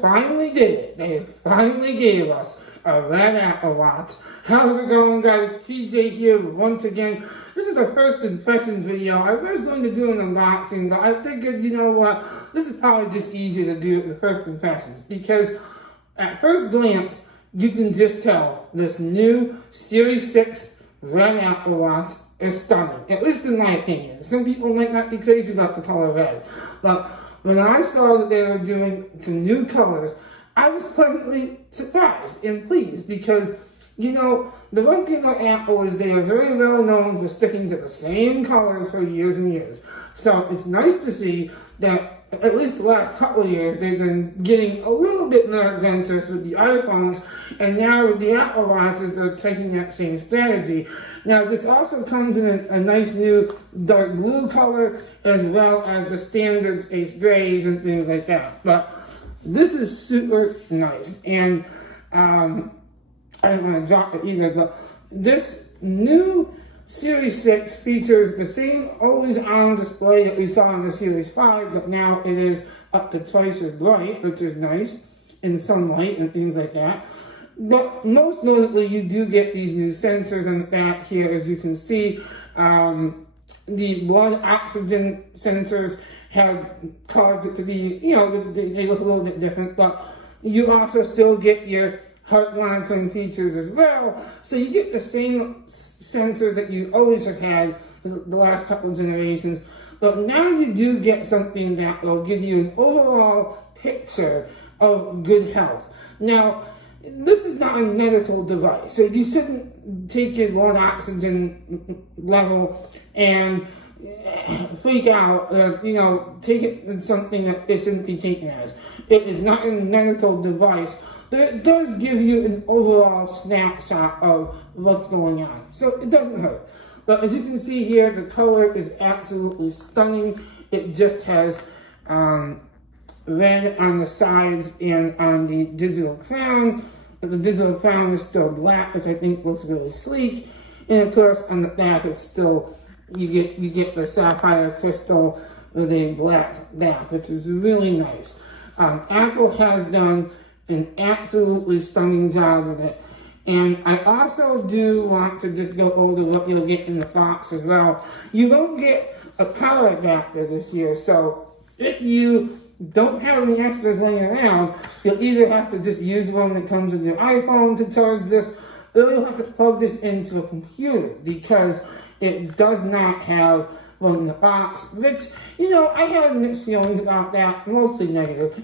finally did it. They finally gave us a red Apple Watch. How's it going, guys? TJ here once again. This is a first impressions video. I was going to do an unboxing, but I figured, you know what? This is probably just easier to do with first impressions because at first glance, you can just tell this new Series 6 red Apple Watch is stunning, at least in my opinion. Some people might not be crazy about the color red, but when I saw that they were doing some new colors, I was pleasantly surprised and pleased because, you know, the one thing about Apple is they are very well known for sticking to the same colors for years and years. So it's nice to see that at least the last couple of years, they've been getting a little bit more adventurous with the iPhones, and now with the Apple Watches, they're taking that same strategy. Now, this also comes in a nice new dark blue color, as well as the standard space grays and things like that. But this is super nice, and I don't want to drop it either, but this new Series 6 features the same always-on display that we saw in the Series 5, but now it is up to twice as bright, which is nice, in sunlight and things like that. But most notably, you do get these new sensors in the back here, as you can see. The blood oxygen sensors have caused it to be, you know, they look a little bit different, but you also still get your heart monitoring features as well. So you get the same sensors that you always have had the last couple of generations, but now you do get something that will give you an overall picture of good health. Now, this is not a medical device, so you shouldn't take your blood oxygen level and freak out, you know, take it as something that it shouldn't be taken as. It is not a medical device, but it does give you an overall snapshot of what's going on. So it doesn't hurt. But as you can see here, the color is absolutely stunning. It just has red on the sides and on the digital crown. But the digital crown is still black, which I think looks really sleek. And of course, on the back, it's still, you get the sapphire crystal with a black back, which is really nice. Apple has done an absolutely stunning job with it. And I also do want to just go over what you'll get in the box as well. You won't get a power adapter this year, so if you don't have any extras laying around, you'll either have to just use one that comes with your iPhone to charge this, or you'll have to plug this into a computer because it does not have one in the box, which, you know, I have mixed feelings about that, mostly negative.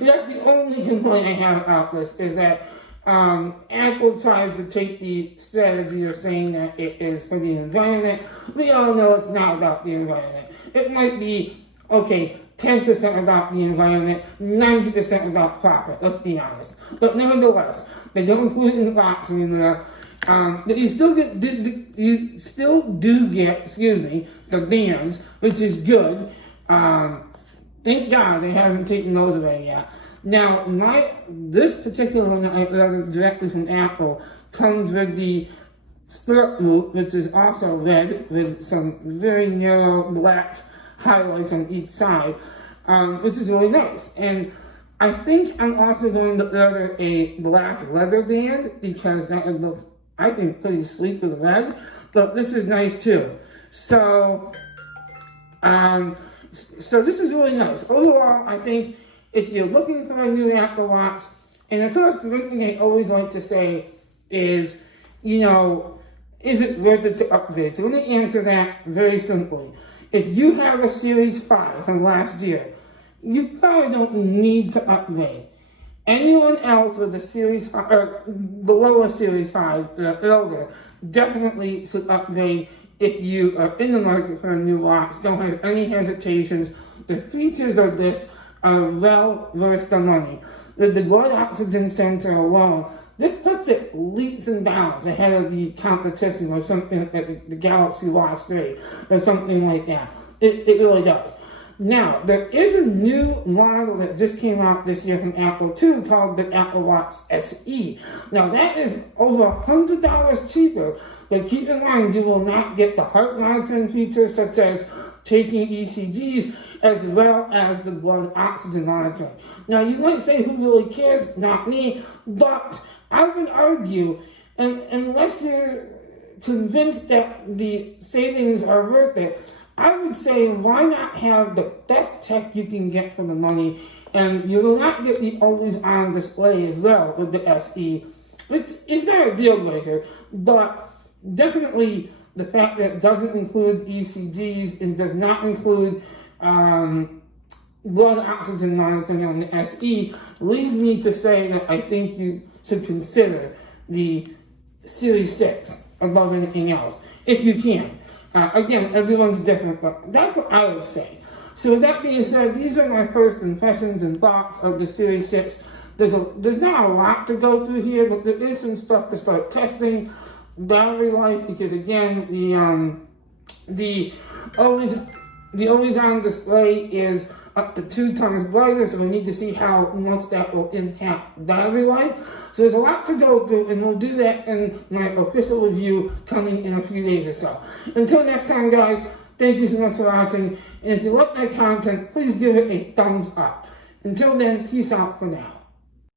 That's the only complaint I have about this, is that Apple tries to take the strategy of saying that it is for the environment. We all know it's not about the environment. It might be, okay, 10% about the environment, 90% about profit, let's be honest. But nevertheless, they don't include it in the box anymore. But you still do get, the bands, which is good. Thank God they haven't taken those away yet. Now, this particular one that I ordered directly from Apple comes with the skirt loop, which is also red with some very narrow black highlights on each side, which is really nice. And I think I'm also going to order a black leather band because that would look, I think, pretty sleek with red, but this is nice too. So this is really nice. Overall, I think if you're looking for a new Apple Watch, and of course, the one thing I always like to say is, you know, is it worth it to upgrade? So let me answer that very simply. If you have a Series 5 from last year, you probably don't need to upgrade. Anyone else with a Series 5, or below a Series 5, older, definitely should upgrade if you are in the market for a new watch. Don't have any hesitations. The features of this are well worth the money. The blood oxygen sensor alone, this puts it leaps and bounds ahead of the competition or something like the Galaxy Watch 3 or something like that. It really does. Now, there is a new model that just came out this year from Apple too, called the Apple Watch SE. Now, that is over $100 cheaper, but keep in mind you will not get the heart monitoring features such as taking ECGs as well as the blood oxygen monitoring. Now, you might say, who really cares? Not me, but I would argue, and unless you're convinced that the savings are worth it, I would say, why not have the best tech you can get for the money? And you will not get the always-on display as well with the SE. It's not a deal breaker, but definitely the fact that it doesn't include ECGs and does not include blood oxygen monitoring on the SE leads me to say that I think you should consider the Series 6 above anything else, if you can. Again, everyone's different, but that's what I would say. So with that being said, these are my first impressions and thoughts of the Series 6. There's not a lot to go through here, but there is some stuff to start testing. Battery life, because again, the always-on display is up to 2 times brighter, so we need to see how much that will impact battery life. So there's a lot to go through, and we'll do that in my official review coming in a few days or so. Until next time, guys, thank you so much for watching, and if you like my content, please give it a thumbs up. Until then, peace out for now.